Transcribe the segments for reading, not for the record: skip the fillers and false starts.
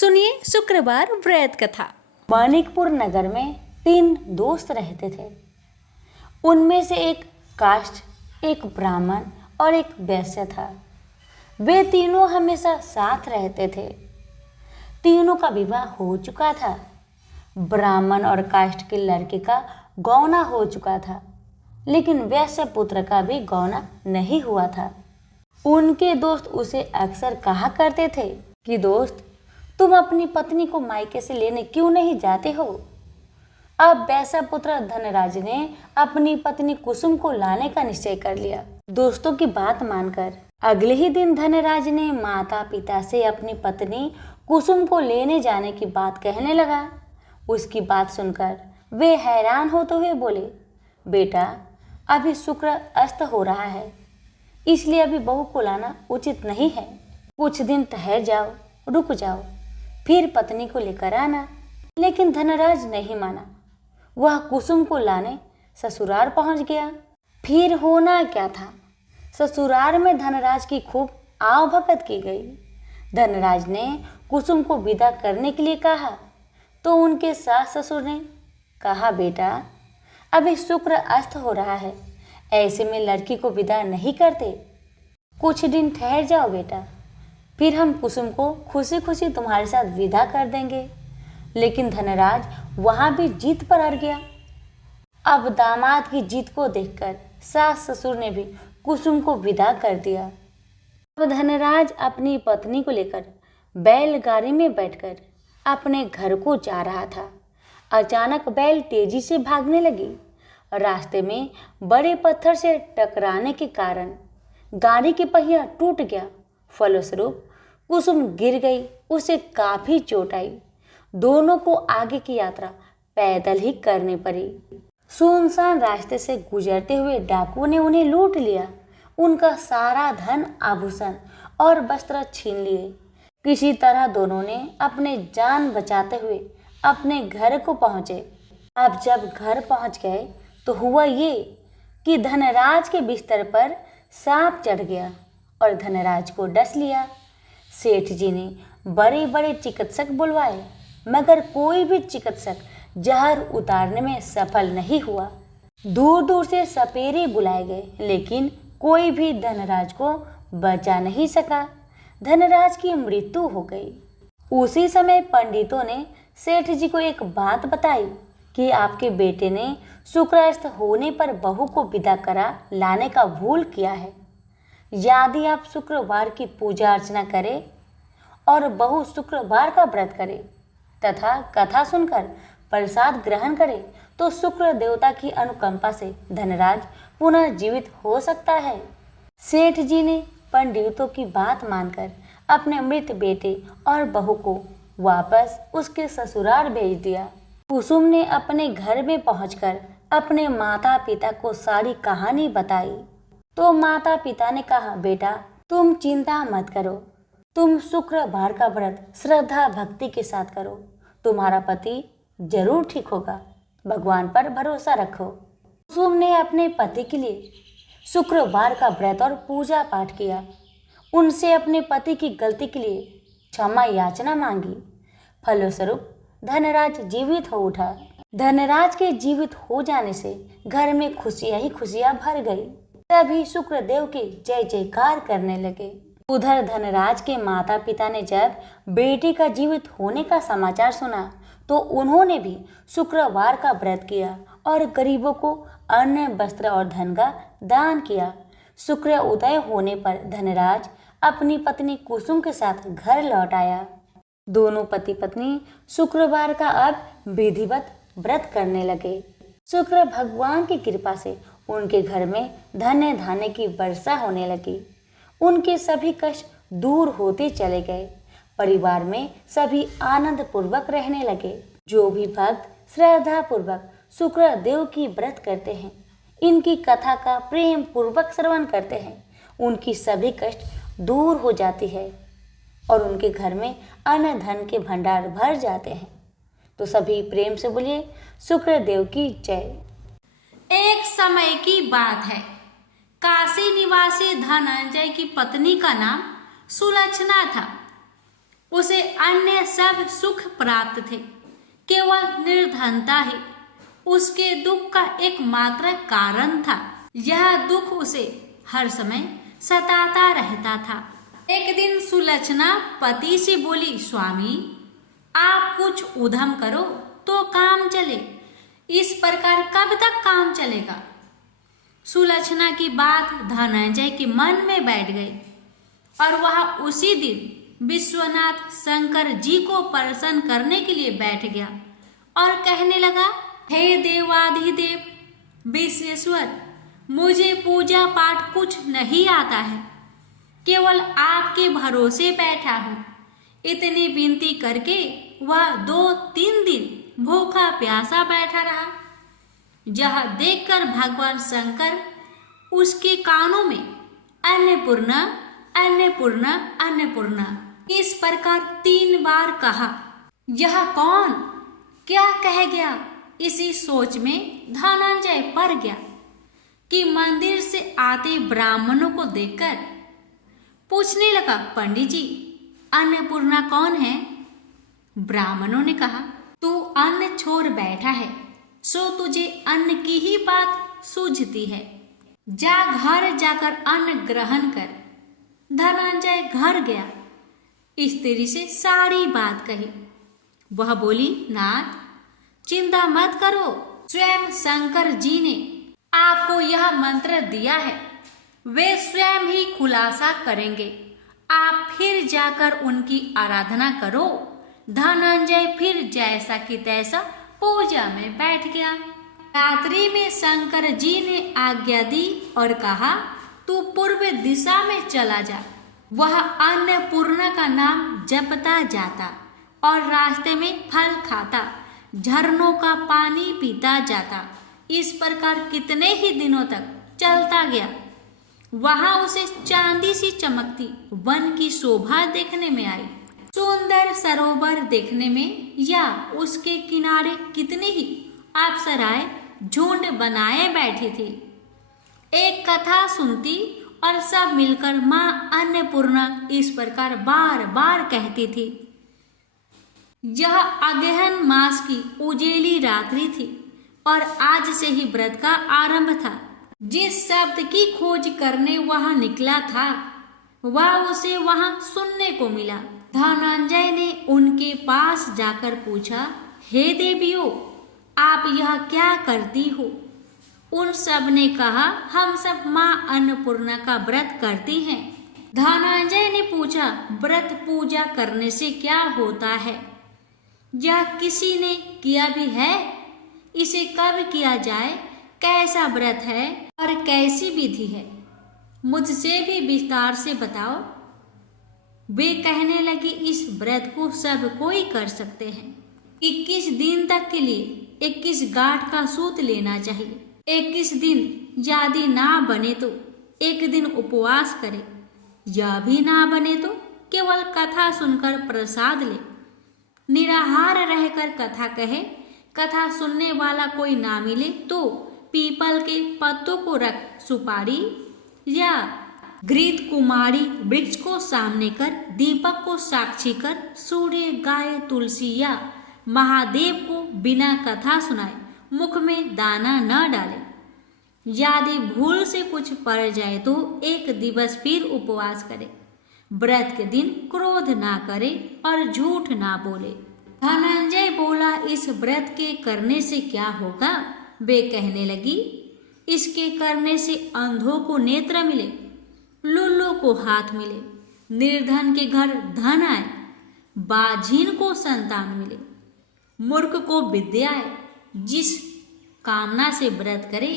सुनिए शुक्रवार व्रत कथा। मानिकपुर नगर में 3 दोस्त रहते थे। उनमें से एक काष्ठ, एक ब्राह्मण और एक वैश्य था। वे तीनों हमेशा साथ रहते थे। तीनों का विवाह हो चुका था। ब्राह्मण और काष्ठ के लड़के का गौना हो चुका था, लेकिन वैश्य पुत्र का भी गौना नहीं हुआ था। उनके दोस्त उसे अक्सर कहा करते थे कि दोस्त, तुम अपनी पत्नी को मायके से लेने क्यों नहीं जाते हो। अब वैश्य पुत्र धनराज ने अपनी पत्नी कुसुम को लाने का निश्चय कर लिया। दोस्तों की बात मानकर अगले ही दिन धनराज ने माता पिता से अपनी पत्नी कुसुम को लेने जाने की बात कहने लगा। उसकी बात सुनकर वे हैरान होते हुए बोले, बेटा, अभी शुक्र अस्त हो रहा है, इसलिए अभी बहू को लाना उचित नहीं है। कुछ दिन ठहर जाओ, रुक जाओ, फिर पत्नी को लेकर आना। लेकिन धनराज नहीं माना। वह कुसुम को लाने ससुराल पहुंच गया। फिर होना क्या था, ससुराल में धनराज की खूब आवभगत की गई। धनराज ने कुसुम को विदा करने के लिए कहा तो उनके सास ससुर ने कहा, बेटा, अभी शुक्र अस्त हो रहा है, ऐसे में लड़की को विदा नहीं करते। कुछ दिन ठहर जाओ बेटा, फिर हम कुसुम को खुशी खुशी तुम्हारे साथ विदा कर देंगे। लेकिन धनराज वहां भी जीत पर अड़ गया। अब दामाद की जीत को देखकर सास ससुर ने भी कुसुम को विदा कर दिया। अब धनराज अपनी पत्नी को लेकर बैलगाड़ी में बैठकर अपने घर को जा रहा था। अचानक बैल तेजी से भागने लगी। रास्ते में बड़े पत्थर से टकराने के कारण गाड़ी के पहिया टूट गया। फलस्वरूप कुसुम गिर गई, उसे काफी चोट आई। दोनों को आगे की यात्रा पैदल ही करनी पड़ी। सुनसान रास्ते से गुजरते हुए डाकुओं ने उन्हें लूट लिया। उनका सारा धन, आभूषण और वस्त्र छीन लिए। किसी तरह दोनों ने अपने जान बचाते हुए अपने घर को पहुंचे। अब जब घर पहुंच गए तो हुआ ये कि धनराज के बिस्तर पर सांप चढ़ गया और धनराज को डस लिया। सेठ जी ने बड़े बड़े चिकित्सक बुलवाए, मगर कोई भी चिकित्सक जहर उतारने में सफल नहीं हुआ। दूर दूर से सपेरे बुलाए गए, लेकिन कोई भी धनराज को बचा नहीं सका। धनराज की मृत्यु हो गई। उसी समय पंडितों ने सेठ जी को एक बात बताई कि आपके बेटे ने शुक्रास्त होने पर बहू को विदा करा लाने का भूल किया है। यदि आप शुक्रवार की पूजा अर्चना करें और बहू शुक्रवार का व्रत करे तथा कथा सुनकर प्रसाद ग्रहण करे तो शुक्र देवता की अनुकंपा से धनराज पुनः जीवित हो सकता है। सेठ जी ने पंडितों की बात मानकर अपने मृत बेटे और बहू को वापस उसके ससुराल भेज दिया। कुसुम ने अपने घर में पहुंचकर अपने माता पिता को सारी कहानी बताई तो माता पिता ने कहा, बेटा, तुम चिंता मत करो, तुम शुक्रवार का व्रत श्रद्धा भक्ति के साथ करो, तुम्हारा पति जरूर ठीक होगा, भगवान पर भरोसा रखो। कुसुम ने अपने पति के लिए शुक्रवार का व्रत और पूजा पाठ किया। उनसे अपने पति की गलती के लिए क्षमा याचना मांगी। फलस्वरूप धनराज जीवित हो उठा। धनराज के जीवित हो जाने से घर में खुशियां ही खुशियां भर गई। तभी शुक्रदेव के जय जयकार करने लगे। उधर धनराज के माता पिता ने जब बेटे का जीवित होने का समाचार सुना तो उन्होंने भी शुक्रवार का व्रत किया और गरीबों को अन्न, वस्त्र और धन का दान किया। शुक्र उदय होने पर धनराज अपनी पत्नी कुसुम के साथ घर लौट आया। दोनों पति पत्नी शुक्रवार का अब विधिवत व्रत करने लगे। शुक्र भगवान की कृपा से उनके घर में धन्य धान्य की वर्षा होने लगी। उनके सभी कष्ट दूर होते चले गए। परिवार में सभी आनंद पूर्वक रहने लगे। जो भी भक्त श्रद्धा पूर्वक शुक्र देव की व्रत करते हैं, इनकी कथा का प्रेम पूर्वक श्रवण करते हैं, उनकी सभी कष्ट दूर हो जाती है और उनके घर में अन्न धन के भंडार भर जाते हैं। तो सभी प्रेम से बोलिए, शुक्र देव की जय। एक समय की बात है, काशी निवासी धनंजय की पत्नी का नाम सुलक्षणा था। उसे अन्य सब सुख प्राप्त थे, केवल निर्धनता ही उसके दुख का एकमात्र कारण था। यह दुख उसे हर समय सताता रहता था। एक दिन सुलक्षणा पति से बोली, स्वामी आप कुछ उद्यम करो तो काम चले, इस प्रकार कब तक काम चलेगा। सुलक्षणा की बात धनंजय के मन में बैठ गई और वह उसी दिन विश्वनाथ शंकर जी को प्रसन्न करने के लिए बैठ गया और कहने लगा, हे देवाधिदेव विश्वेश्वर, मुझे पूजा पाठ कुछ नहीं आता है, केवल आपके भरोसे बैठा हूँ। इतनी विनती करके वह 2-3 दिन भूखा प्यासा बैठा रहा। यह देखकर भगवान शंकर उसके कानों में अन्नपूर्णा अन्नपूर्णा अन्नपूर्णा इस प्रकार 3 बार कहा। यह कौन क्या कह गया, इसी सोच में धनंजय पड़ गया कि मंदिर से आते ब्राह्मणों को देखकर पूछने लगा, पंडित जी अन्नपूर्णा कौन है। ब्राह्मणों ने कहा, तू अन्न छोड़ बैठा है, सो तुझे अन्न की ही बात सूझती है, जा घर जाकर अन्न ग्रहण कर। धनंजय घर गया, स्त्री से सारी बात कही। वह बोली, नाथ चिंता मत करो, स्वयं शंकर जी ने आपको यह मंत्र दिया है, वे स्वयं ही खुलासा करेंगे, आप फिर जाकर उनकी आराधना करो। धनंजय फिर जैसा कि तैसा पूजा में बैठ गया। रात्रि में शंकर जी ने आज्ञा दी और कहा, तू पूर्व दिशा में चला जा। वह अन्नपूर्णा का नाम जपता जाता और रास्ते में फल खाता, झरनों का पानी पीता जाता। इस प्रकार कितने ही दिनों तक चलता गया। वहां उसे चांदी सी चमकती वन की शोभा देखने में आई, सुंदर सरोवर देखने में, या उसके किनारे कितनी ही अप्सराएं झुंड बनाए बैठी थी। एक कथा सुनती और सब मिलकर मां अन्नपूर्णा इस प्रकार बार बार कहती थी। यह अगहन मास की उजेली रात्रि थी और आज से ही व्रत का आरंभ था। जिस शब्द की खोज करने वहां निकला था वह उसे वहां सुनने को मिला। धनंजय ने उनके पास जाकर पूछा, हे देवियों, आप यह क्या करती हो। उन सब ने कहा, हम सब मां अन्नपूर्णा का व्रत करती हैं। धनंजय ने पूछा, व्रत पूजा करने से क्या होता है, यह किसी ने किया भी है, इसे कब किया जाए, कैसा व्रत है और कैसी विधि है, मुझसे भी विस्तार से बताओ। वे कहने लगे, इस व्रत को सब कोई कर सकते हैं। 21 दिन तक के लिए 21 गांठ का सूत लेना चाहिए। 21 दिन यदि ना बने तो एक दिन उपवास करे, यह भी ना बने तो केवल कथा सुनकर प्रसाद ले। निराहार रहकर कथा कहे, कथा सुनने वाला कोई ना मिले तो पीपल के पत्तों को रख सुपारी या घृत कुमारी वृक्ष को सामने कर, दीपक को साक्षी कर, सूर्य गाय तुलसी या महादेव को बिना कथा सुनाए मुख में दाना न डाले। यदि भूल से कुछ पड़ जाए तो एक दिवस फिर उपवास करे। व्रत के दिन क्रोध ना करे और झूठ ना बोले। धनंजय बोला, इस व्रत के करने से क्या होगा। वे कहने लगी, इसके करने से अंधों को नेत्र मिले, लुल्लू को हाथ मिले, निर्धन के घर धन आए, बाझीन को संतान मिले, मूर्ख को विद्या आए। जिस कामना से व्रत करे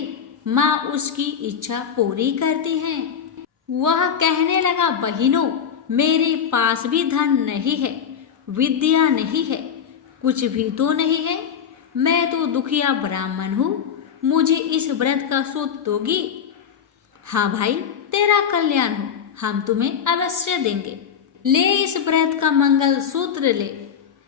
माँ उसकी इच्छा पूरी करती है। वह कहने लगा, बहिनों, मेरे पास भी धन नहीं है, विद्या नहीं है, कुछ भी तो नहीं है। मैं तो दुखिया ब्राह्मण हूँ, मुझे इस व्रत का सूत दोगी। हाँ भाई, तेरा कल्याण हो, हम तुम्हें अवश्य देंगे। ले इस व्रत का मंगल सूत्र ले।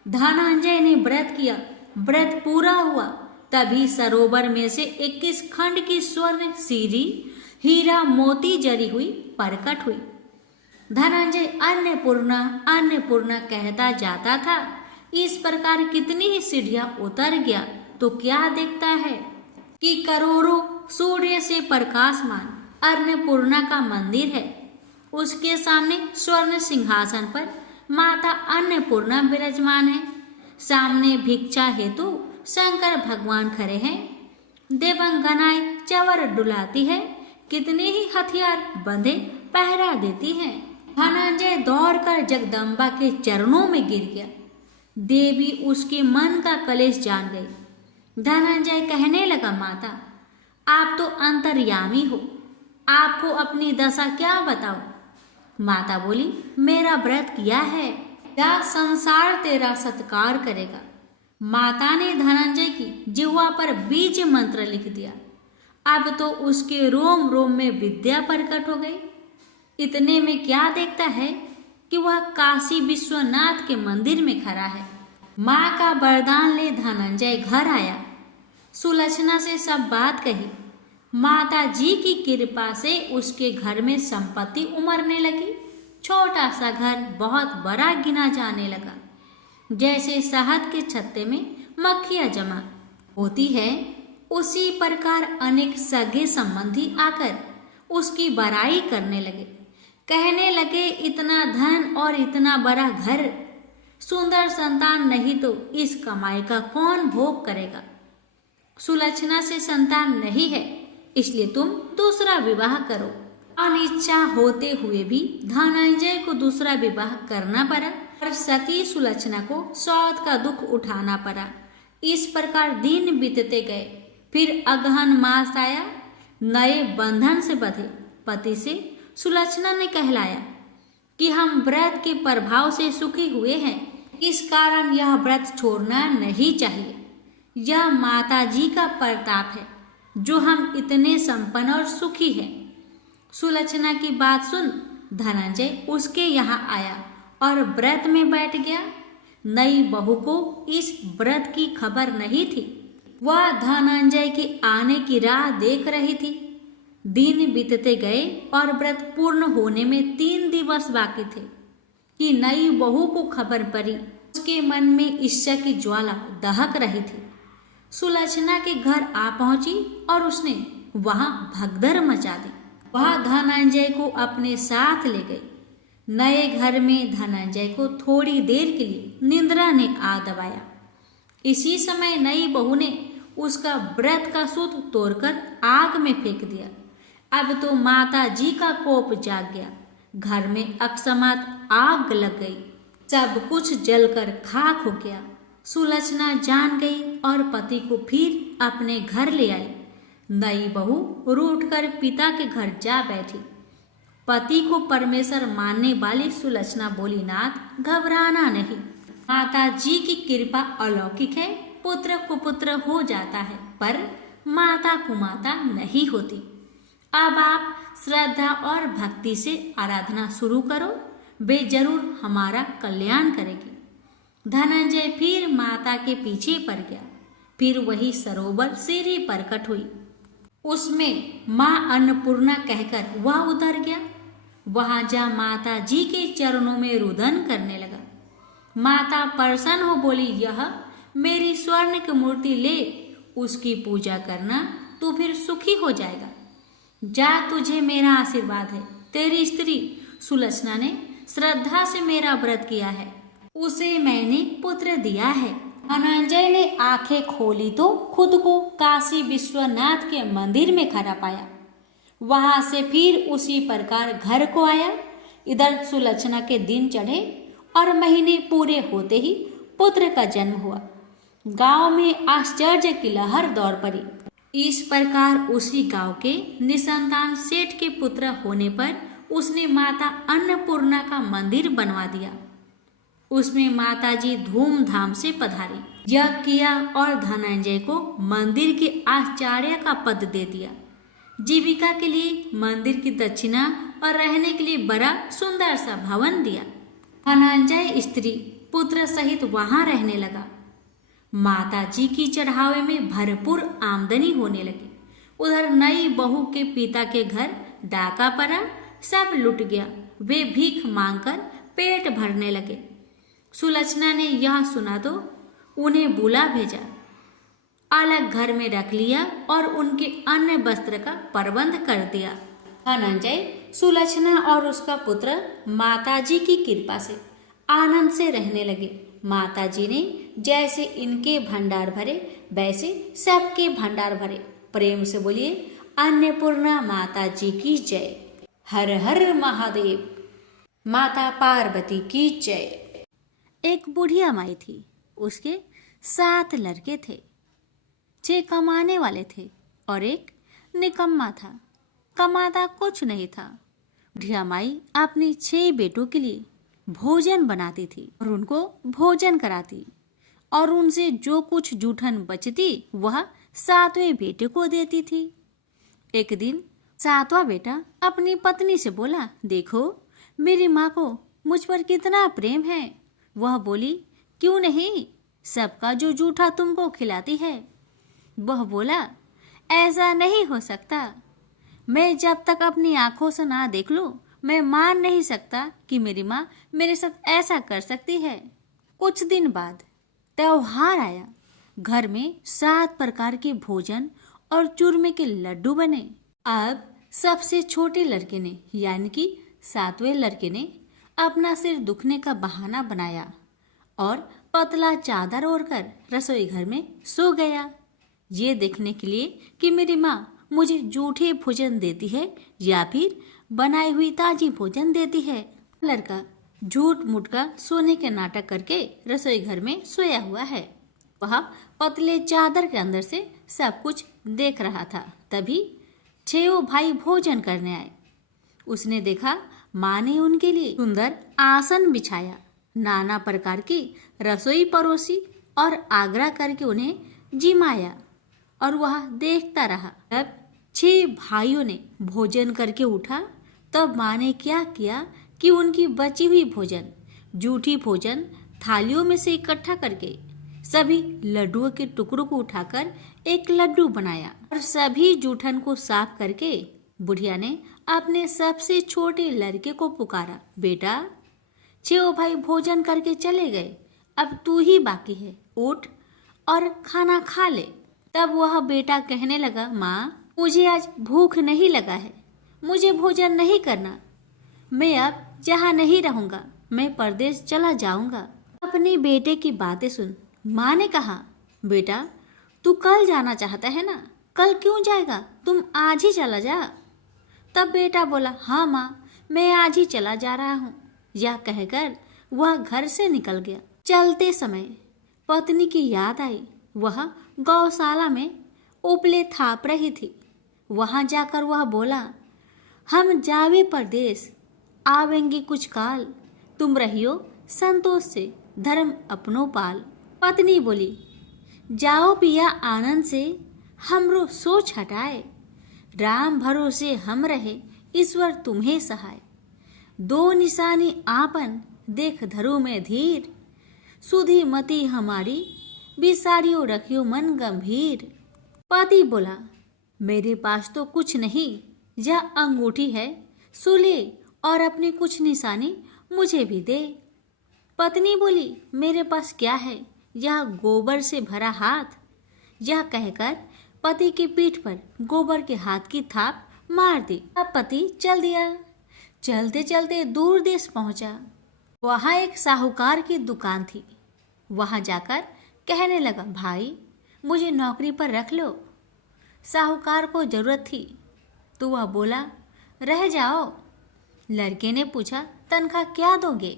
धनंजय ने व्रत किया, व्रत पूरा हुआ। तभी सरोवर में से 21 खंड की स्वर्ण सीरी हीरा मोती जरी हुई प्रकट हुई। धनंजय अन्नपूर्णा अन्नपूर्णा कहता जाता था। इस प्रकार कितनी ही सीढ़ियां उतर गया तो क्या देखता है कि करोड़ों सूर्य से प्रकाशमान अन्नपूर्णा का मंदिर है। उसके सामने स्वर्ण सिंहासन पर माता अन्नपूर्णा विराजमान है। सामने भिक्षा हेतु शंकर भगवान खड़े हैं। देवंगनाएं चवर डुलाती है। कितने ही हथियार बंधे पहरा देती हैं। धनंजय दौड़कर जगदम्बा के चरणों में गिर गया। देवी उसके मन का कलेश जान गई। धनंजय कहने लगा, माता आप तो अंतर्यामी हो, आपको अपनी दशा क्या बताओ। माता बोली, मेरा व्रत किया है, क्या संसार तेरा सत्कार करेगा। माता ने धनंजय की जिह्वा पर बीज मंत्र लिख दिया। अब तो उसके रोम रोम में विद्या प्रकट हो गई। इतने में क्या देखता है कि वह काशी विश्वनाथ के मंदिर में खड़ा है। माँ का वरदान ले धनंजय घर आया। सुलक्षणा से सब बात कही। माता जी की कृपा से उसके घर में संपत्ति उमड़ने लगी। छोटा सा घर बहुत बड़ा गिना जाने लगा। जैसे शहद के छत्ते में मक्खियाँ जमा होती है, उसी प्रकार अनेक सगे संबंधी आकर उसकी बड़ाई करने लगे। कहने लगे, इतना धन और इतना बड़ा घर, सुंदर संतान नहीं तो इस कमाई का कौन भोग करेगा। सुलक्षणा से संतान नहीं है, इसलिए तुम दूसरा विवाह करो। अनिच्छा होते हुए भी धनंजय को दूसरा विवाह करना पड़ा और सती सुलक्षणा को सौत का दुख उठाना पड़ा। इस प्रकार दिन बीतते गए। फिर अगहन मास आया। नए बंधन से बंधे पति से सुलक्षणा ने कहलाया कि हम व्रत के प्रभाव से सुखी हुए हैं, इस कारण यह व्रत छोड़ना नहीं चाहिए। यह माता जी का प्रताप है जो हम इतने संपन्न और सुखी हैं। सुलक्षणा की बात सुन धनंजय उसके यहाँ आया और व्रत में बैठ गया। नई बहू को इस व्रत की खबर नहीं थी। वह धनंजय के आने की राह देख रही थी। दिन बीतते गए और व्रत पूर्ण होने में 3 दिवस बाकी थे कि नई बहू को खबर पड़ी। उसके मन में ईर्ष्या की ज्वाला दहक रही थी। सुलक्षणा के घर आ पहुंची और उसने वहां भगदड़ मचा दी। वह धनंजय को अपने साथ ले गई। नए घर में धनंजय को थोड़ी देर के लिए निंद्रा ने आ दबाया। इसी समय नई बहू ने उसका व्रत का सूत तोड़कर आग में फेंक दिया। अब तो माता जी का कोप जाग गया। घर में अकस्मात आग लग गई। सब कुछ जलकर खाक हो गया। सुलक्षणा जान गई और पति को फिर अपने घर ले आई। नई बहू रूठकर पिता के घर जा बैठी। पति को परमेश्वर मानने वाली सुलक्षणा बोली, नाथ घबराना नहीं, माता जी की कृपा अलौकिक है। पुत्र कुपुत्र हो जाता है पर माता कुमाता नहीं होती। अब आप श्रद्धा और भक्ति से आराधना शुरू करो, वे जरूर हमारा कल्याण करेगी। धनंजय फिर माता के पीछे पड़ गया। फिर वही सरोवर सीढ़ी प्रकट हुई। उसमें माँ अन्नपूर्णा कहकर वह उतर गया। वहां जा माता जी के चरणों में रुदन करने लगा। माता प्रसन्न हो बोली, यह मेरी स्वर्ण की मूर्ति ले, उसकी पूजा करना, तू फिर सुखी हो जाएगा। जा, तुझे मेरा आशीर्वाद है। तेरी स्त्री सुलक्षणा ने श्रद्धा से मेरा व्रत किया है, उसे मैंने पुत्र दिया है। धनंजय ने आंखें खोली तो खुद को काशी विश्वनाथ के मंदिर में खड़ा पाया। वहां से फिर उसी प्रकार घर को आया। इधर सुलक्षणा के दिन चढ़े और महीने पूरे होते ही पुत्र का जन्म हुआ। गांव में आश्चर्य की लहर दौड़ पड़ी। इस प्रकार उसी गांव के निसंतान सेठ के पुत्र होने पर उसने माता अन्नपूर्णा का मंदिर बनवा दिया। उसमें माताजी धूमधाम से पधारी। यज्ञ किया और धनंजय को मंदिर के आचार्य का पद दे दिया। जीविका के लिए मंदिर की दक्षिणा और रहने के लिए बड़ा सुंदर सा भवन दिया। धनंजय स्त्री पुत्र सहित वहां रहने लगा। माता जी की चढ़ावे में भरपूर आमदनी होने लगी। उधर नई बहू के पिता के घर डाका पड़ा, सब लुट गया। वे भीख मांगकर पेट भरने लगे। सुलक्षणा ने यह सुना तो उन्हें बुला भेजा, अलग घर में रख लिया और उनके अन्य वस्त्र का प्रबंध कर दिया। धनंजय, सुलक्षणा और उसका पुत्र माताजी की कृपा से आनंद से रहने लगे। माताजी ने जैसे इनके भंडार भरे वैसे सबके भंडार भरे। प्रेम से बोलिए अन्नपूर्णा माता जी की जय। हर हर महादेव। माता पार्वती की जय। एक बुढ़िया माई थी, उसके 7 लड़के थे। 6 कमाने वाले थे और एक निकम्मा था, कमाता कुछ नहीं था। बुढ़िया माई अपनी 6 बेटों के लिए भोजन बनाती थी और उनको भोजन कराती और उनसे जो कुछ जूठन बचती वह 7वें बेटे को देती थी। एक दिन 7वां बेटा अपनी पत्नी से बोला, देखो मेरी माँ को मुझ पर कितना प्रेम है। वह बोली, क्यों नहीं, सबका जो जूठा तुमको खिलाती है। वह बोला, ऐसा नहीं हो सकता, मैं जब तक अपनी आंखों से ना देख लूं मैं मान नहीं सकता कि मेरी माँ मेरे साथ ऐसा कर सकती है। कुछ दिन बाद त्योहार आया। घर में 7 प्रकार के भोजन और चूरमे के लड्डू बने। अब सबसे छोटे लड़के ने यानी कि 7वें लड़के ने अपना सिर दुखने का बहाना बनाया और पतला चादर ओढ़कर रसोई घर में सो गया, ये देखने के लिए कि मेरी माँ मुझे जूठे भोजन देती है या फिर बनाई हुई ताजी भोजन देती है। लड़का झूठ मूठ का सोने के नाटक करके रसोई घर में सोया हुआ है। वह पतले चादर के अंदर से सब कुछ देख रहा था। तभी 6 भाई भोजन करने आए। उसने देखा माँ ने उनके लिए सुंदर आसन बिछाया, नाना प्रकार की रसोई परोसी और आग्रह करके उन्हें जिमाया और वह देखता रहा। तब 6 भाइयों ने भोजन करके उठा। तब माँ ने क्या किया कि उनकी बची हुई भोजन, जूठी भोजन थालियों में से इकट्ठा करके सभी लड्डुओं के टुकड़ों को उठाकर एक लड्डू बनाया और सभी जूठन को साफ करके बुढ़िया ने अपने सबसे छोटे लड़के को पुकारा, बेटा 6 भाई भोजन करके चले गए, अब तू ही बाकी है, उठ और खाना खा ले। तब वह बेटा कहने लगा, माँ मुझे आज भूख नहीं लगा है, मुझे भोजन नहीं करना, मैं अब जहाँ नहीं रहूँगा, मैं परदेश चला जाऊँगा। अपने बेटे की बातें सुन माँ ने कहा, बेटा तू कल जाना चाहता है ना, कल क्यों जाएगा, तुम आज ही चला जा। तब बेटा बोला, हाँ माँ मैं आज ही चला जा रहा हूँ। यह कहकर वह घर से निकल गया। चलते समय पत्नी की याद आई। वह गौशाला में उपले थाप रही थी। वहां जाकर वह बोला, हम जावे परदेश, आवेंगे कुछ काल, तुम रहियो संतोष से, धर्म अपनो पाल। पत्नी बोली, जाओ पिया आनंद से, हमरो सोच हटाए, राम भरोसे हम रहे, ईश्वर तुम्हें सहाय। 2 निशानी आपन, देख धरो में धीर, सुधी मती हमारी, बिसारियो रखियो मन गंभीर। पति बोला, मेरे पास तो कुछ नहीं, यह अंगूठी है, सुले और अपनी कुछ निशानी मुझे भी दे। पत्नी बोली, मेरे पास क्या है, यह गोबर से भरा हाथ। यह कहकर पति की पीठ पर गोबर के हाथ की थाप मार दी। अब पति चल दिया। चलते चलते दूर देश पहुंचा। वहां एक साहूकार की दुकान थी। वहां जाकर कहने लगा, भाई मुझे नौकरी पर रख लो। साहूकार को जरूरत थी तो वह बोला, रह जाओ। लड़के ने पूछा, तनख्वाह क्या दोगे?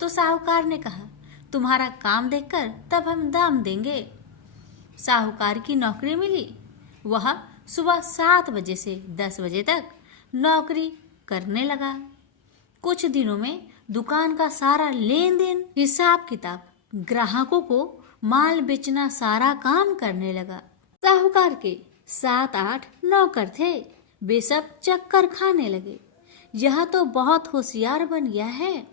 तो साहूकार ने कहा, तुम्हारा काम देखकर तब हम दाम देंगे। साहूकार की नौकरी मिली। वह सुबह 7 बजे से 10 बजे तक नौकरी करने लगा। कुछ दिनों में दुकान का सारा लेन देन, हिसाब किताब, ग्राहकों को माल बेचना, सारा काम करने लगा। साहूकार के 7-8 नौकर थे। वे सब चक्कर खाने लगे। यह तो बहुत होशियार बन गया है।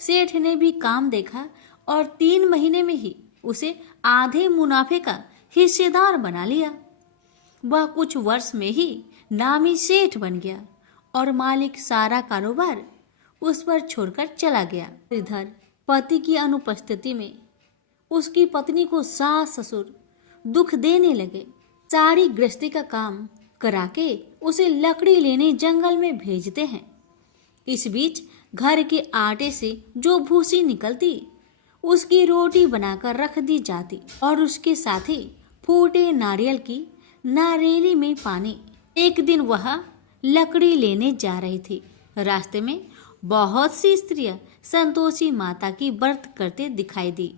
सेठ ने भी काम देखा और 3 महीने में ही उसे आधे मुनाफे का हिस्सेदार बना लिया। वह कुछ वर्ष में ही नामी सेठ बन गया और मालिक सारा कारोबार उस पर छोड़कर चला गया। इधर पति की अनुपस्थिति में उसकी पत्नी को सास ससुर दुख देने लगे। सारी गृहस्थी का काम करा के उसे लकड़ी लेने जंगल में भेजते हैं। इस बीच घर के आटे से जो भूसी निकलती उसकी रोटी बनाकर रख दी जाती और उसके साथ ही फूटे नारियल की नारेली में पानी। एक दिन वह लकड़ी लेने जा रही थी। रास्ते में बहुत सी स्त्रियां संतोषी माता की व्रत करते दिखाई दी।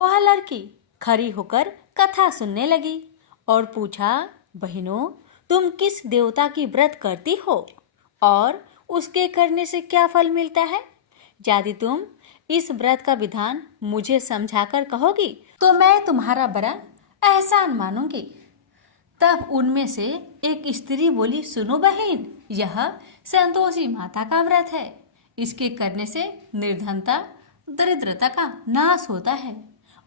वह लड़की खड़ी होकर कथा सुनने लगी और पूछा, बहनों, तुम किस देवता की व्रत करती हो और उसके करने से क्या फल मिलता है? यदि तुम इस व्रत का विधान मुझे समझाकर कहोगी तो मैं तुम्हारा बड़ा एहसान मानूंगी। तब उनमें से एक स्त्री बोली, सुनो बहन, यह संतोषी माता का व्रत है। इसके करने से निर्धनता दरिद्रता का नाश होता है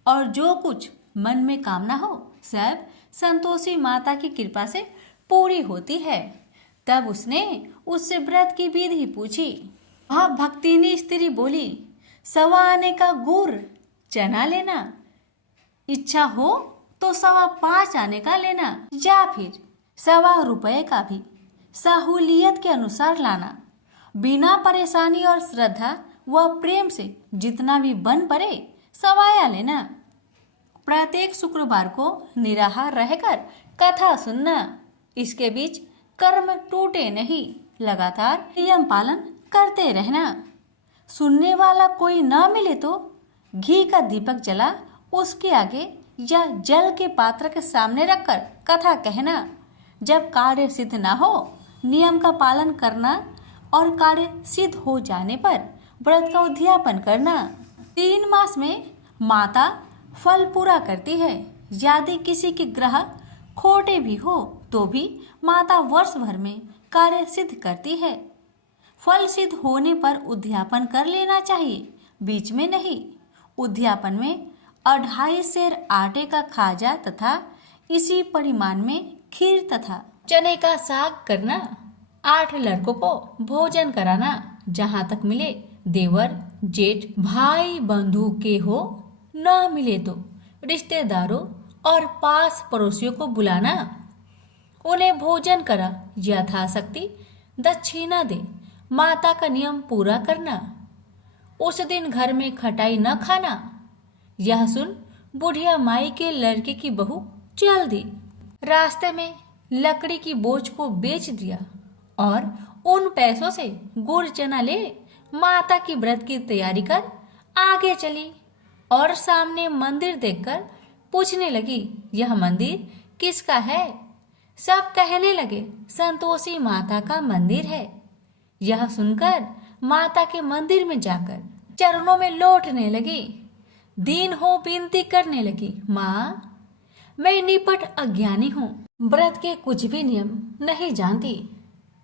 और जो कुछ मन में कामना हो सब संतोषी माता की कृपा से पूरी होती है। तब उसने उससे व्रत की विधि पूछी। वह भक्तिनी स्त्री बोली, 1.25 आने का गुड़ चना लेना, इच्छा हो तो 5.25 आने का लेना या फिर 1.25 रुपए का भी सहूलियत के अनुसार लाना। बिना परेशानी और श्रद्धा व प्रेम से जितना भी बन पड़े सवाया लेना। प्रत्येक शुक्रवार को निराहार रहकर कथा सुनना। इसके बीच कर्म टूटे नहीं, लगातार नियम पालन करते रहना। सुनने वाला कोई ना मिले तो घी का दीपक जला उसके आगे या जल के पात्र के सामने रखकर कथा कहना। जब कार्य सिद्ध ना हो नियम का पालन करना और कार्य सिद्ध हो जाने पर व्रत का उद्यापन करना। 3 मास में माता फल पूरा करती है। यदि किसी के ग्रह खोटे भी हो तो भी माता वर्ष भर में कार्य सिद्ध करती है। फल सिद्ध होने पर उद्यापन कर लेना चाहिए, बीच में नहीं। उद्यापन में 2.5 सेर आटे का खाजा तथा इसी परिमाण में खीर तथा चने का साग करना। 8 लड़कों को भोजन कराना। जहाँ तक मिले देवर जेठ भाई बंधु के हो, न मिले तो रिश्तेदारों और पास पड़ोसियों को बुलाना। उन्हें भोजन करा यथाशक्ति दक्षिणा दे। माता का नियम पूरा करना। उस दिन घर में खटाई न खाना। यह सुन बुढ़िया माई के लड़के की बहू चल दी। रास्ते में लकड़ी की बोझ को बेच दिया और उन पैसों से गुड़ चना ले माता की व्रत की तैयारी कर आगे चली और सामने मंदिर देखकर पूछने लगी, यह मंदिर किसका है? सब कहने लगे, संतोषी माता का मंदिर है। यह सुनकर माता के मंदिर में जाकर चरणों में लौटने लगी। दीन हो विनती करने लगी, माँ, मैं निपट अज्ञानी हूँ, व्रत के कुछ भी नियम नहीं जानती,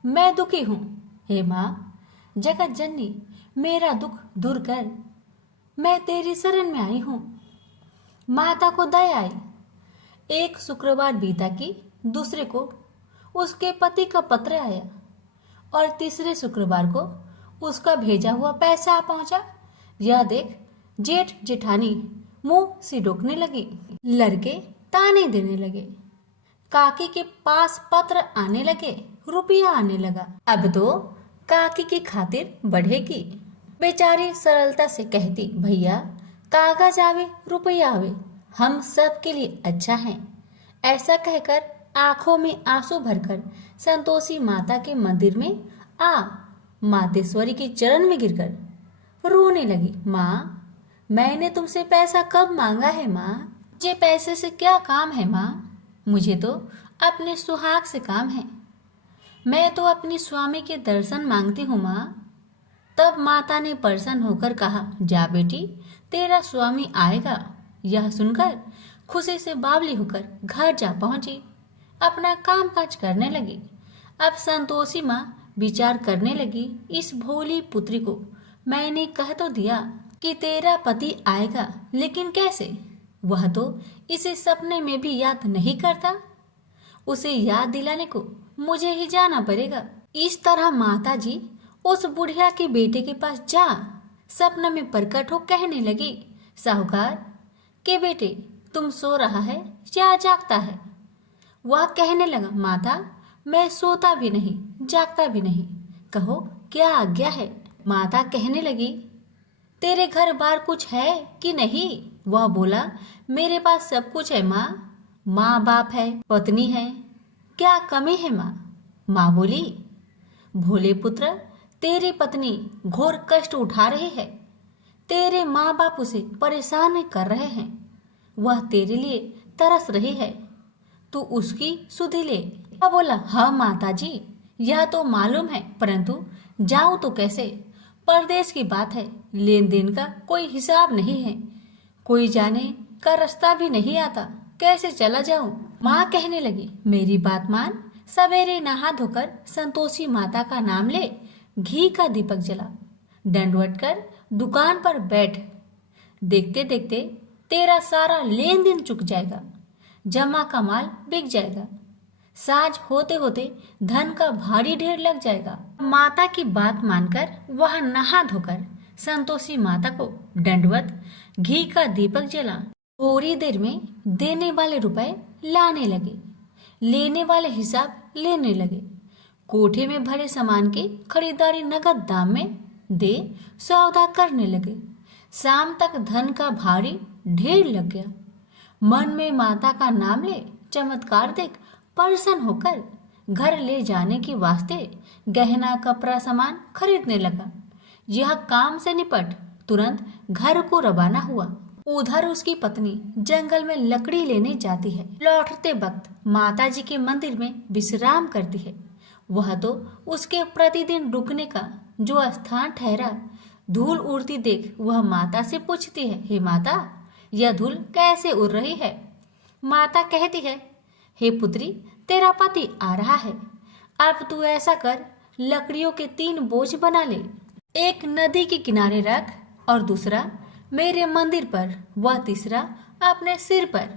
मैं दुखी हूँ। हे माँ जगत जननी, मेरा दुख दूर कर, मैं तेरी शरण में आई हूँ। माता को दया आई। एक शुक्रवार बीता कि दूसरे को उसके पति का पत्र आया और तीसरे शुक्रवार को उसका भेजा हुआ पैसा आ पहुंचा। यह देख जेठ जेठानी मुंह सिडोकने लगी। लड़के ताने देने लगे। काकी के पास पत्र आने लगे, रुपया आने लगा। अब तो काकी की खातिर बढ़ेगी। बेचारी सरलता से कहती, भैया कागज आवे रुपया आवे, हम सब के लिए अच्छा है। ऐसा कहकर आंखों में आंसू भरकर संतोषी माता के मंदिर में आ मातेश्वरी के चरण में गिरकर रोने लगी। माँ, मैंने तुमसे पैसा कब मांगा है माँ? मुझे पैसे से क्या काम है माँ? मुझे तो अपने सुहाग से काम है। मैं तो अपनी स्वामी के दर्शन मांगती हूँ माँ। तब माता ने प्रसन्न होकर कहा, जा बेटी, तेरा स्वामी आएगा। यह सुनकर खुशी से बावली होकर घर जा पहुंची। अपना काम काज करने लगी। अब संतोषी माँ विचार करने लगी, इस भोली पुत्री को मैंने कह तो दिया कि तेरा पति आएगा, लेकिन कैसे? वह तो इसे सपने में भी याद नहीं करता। उसे याद दिलाने को मुझे ही जाना पड़ेगा। इस तरह माता जी उस बुढ़िया के बेटे के पास जा सपना में प्रकट हो कहने लगी, साहूकार के बेटे तुम सो रहा है या जागता है? वह कहने लगा, माता मैं सोता भी नहीं जागता भी नहीं, कहो क्या आज्ञा है? माता कहने लगी, तेरे घर बार कुछ है कि नहीं? वह बोला, मेरे पास सब कुछ है माँ, माँ बाप है, पत्नी है, क्या कमी है माँ? माँ बोली, भोले पुत्र तेरी पत्नी घोर कष्ट उठा रही है, तेरे माँ बाप उसे परेशान कर रहे हैं, वह तेरे लिए तरस रही है, तू उसकी सुधि ले। वह बोला, हाँ माता जी यह तो मालूम है, परंतु जाऊं तो कैसे? परदेश की बात है, लेन देन का कोई हिसाब नहीं है, कोई जाने का रास्ता भी नहीं आता, कैसे चला जाऊं? माँ कहने लगी, मेरी बात मान, सवेरे नहा धोकर संतोषी माता का नाम ले, घी का दीपक जला, दंडवत कर दुकान पर बैठ, देखते देखते तेरा सारा लेन देन चुक जाएगा, जमा का माल बिक जाएगा, साज होते होते धन का भारी ढेर लग जाएगा। माता की बात मानकर वह नहा धोकर संतोषी माता को दंडवत घी का दीपक जला, थोड़ी देर में देने वाले रुपए लाने लगे, लेने वाले हिसाब लेने लगे, कोठे में भरे सामान की खरीदारी नगद दाम में दे सौदा करने लगे। शाम तक धन का भारी ढेर लग गया। मन में माता का नाम ले चमत्कार देख प्रसन्न होकर घर ले जाने के वास्ते गहना कपड़ा सामान खरीदने लगा। यह काम से निपट तुरंत घर को रवाना हुआ। उधर उसकी पत्नी जंगल में लकड़ी लेने जाती है। लौटते वक्त माता जी के मंदिर में विश्राम करती है। वह तो उसके प्रतिदिन रुकने का जो स्थान ठहरा। धूल उड़ती देख वह माता से पूछती है, हे माता यह धूल कैसे उड़ रही है? माता कहती है, हे पुत्री तेरा पति आ रहा है, अब तू ऐसा कर लकड़ियों के 3 बोझ बना ले, एक नदी के किनारे रख और दूसरा मेरे मंदिर पर, वह तीसरा अपने सिर पर।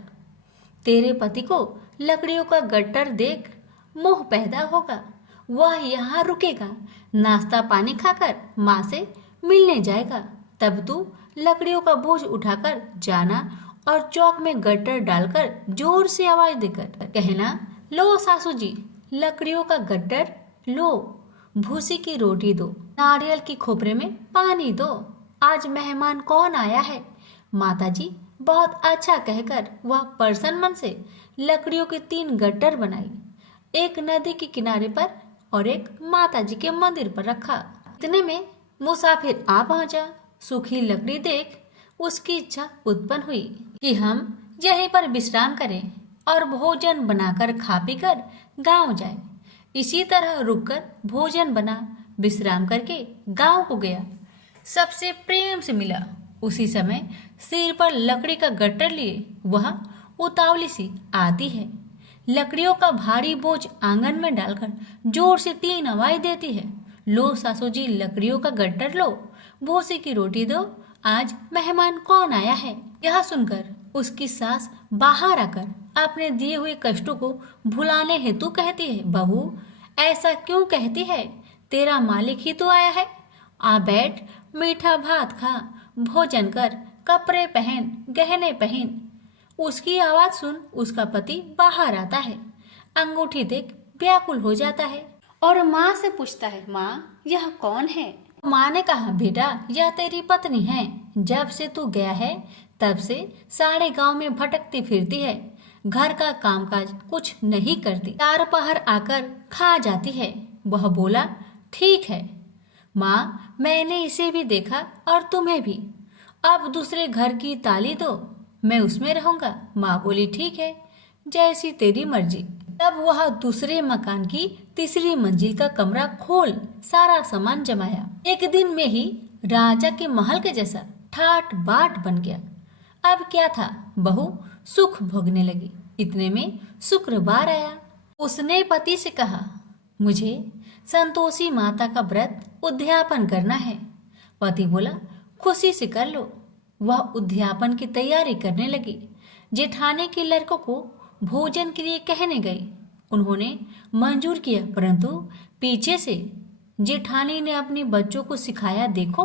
तेरे पति को लकड़ियों का गट्टर देख मोह पैदा होगा, वह यहाँ रुकेगा, नाश्ता पानी खाकर माँ से मिलने जाएगा, तब तू लकड़ियों का बोझ उठाकर जाना और चौक में गट्टर डालकर जोर से आवाज देकर कहना, लो सासू जी लकड़ियों का गट्टर लो, भूसी की रोटी दो, नारियल की खोपरे में पानी दो, आज मेहमान कौन आया है? माता जी बहुत अच्छा कहकर वह प्रसन्न मन से लकड़ियों के 3 गट्टर बनाई, एक नदी के किनारे पर और एक माता जी के मंदिर पर रखा। इतने में मुसाफिर आ पहुंचा। सूखी लकड़ी देख उसकी इच्छा उत्पन्न हुई कि हम यहीं पर विश्राम करें और भोजन बनाकर खा पी कर गाँव जाए। इसी तरह रुककर भोजन बना, विश्राम करके गांव को गया, सबसे प्रेम से मिला। उसी समय सिर पर लकड़ी का गट्टर लिए वह उतावली सी आती है, लकड़ियों का भारी बोझ आंगन में डालकर जोर से 3 आवाज देती है, लो सासू जी लकड़ियों का गट्टर लो, भूसी की रोटी दो, आज मेहमान कौन आया है? यह सुनकर उसकी सास बाहर आकर अपने दिए हुए कष्टों को भुलाने हेतु कहती है, बहू ऐसा क्यों कहती है? तेरा मालिक ही तो आया है, आ बैठ, मीठा भात खा, भोजन कर, कपड़े पहन, गहने पहन। उसकी आवाज सुन उसका पति बाहर आता है, अंगूठी देख व्याकुल हो जाता है और माँ से पूछता है, माँ यह कौन है? माँ ने कहा, बेटा यह तेरी पत्नी है, जब से तू गया है तब से सारे गांव में भटकती फिरती है, घर का कामकाज कुछ नहीं करती, 4 पहर आकर खा जाती है। वह बोला, ठीक है माँ, मैंने इसे भी देखा और तुम्हें भी, अब दूसरे घर की ताली दो, मैं उसमें रहूंगा। माँ बोली, ठीक है जैसी तेरी मर्जी। तब वह दूसरे मकान की 3री मंजिल का कमरा खोल सारा सामान जमाया। एक दिन में ही राजा के महल के जैसा ठाट बाट बन गया। अब क्या था, बहू सुख भोगने लगी। इतने में शुक्रवार आया। उसने पति से कहा, मुझे संतोषी माता का व्रत उद्यापन करना है। पति बोला, खुशी से कर लो। वह उद्यापन की तैयारी करने लगी। जेठानी के लड़कों को भोजन के लिए कहने गई। उन्होंने मंजूर किया, परंतु पीछे से जेठानी ने अपने बच्चों को सिखाया, देखो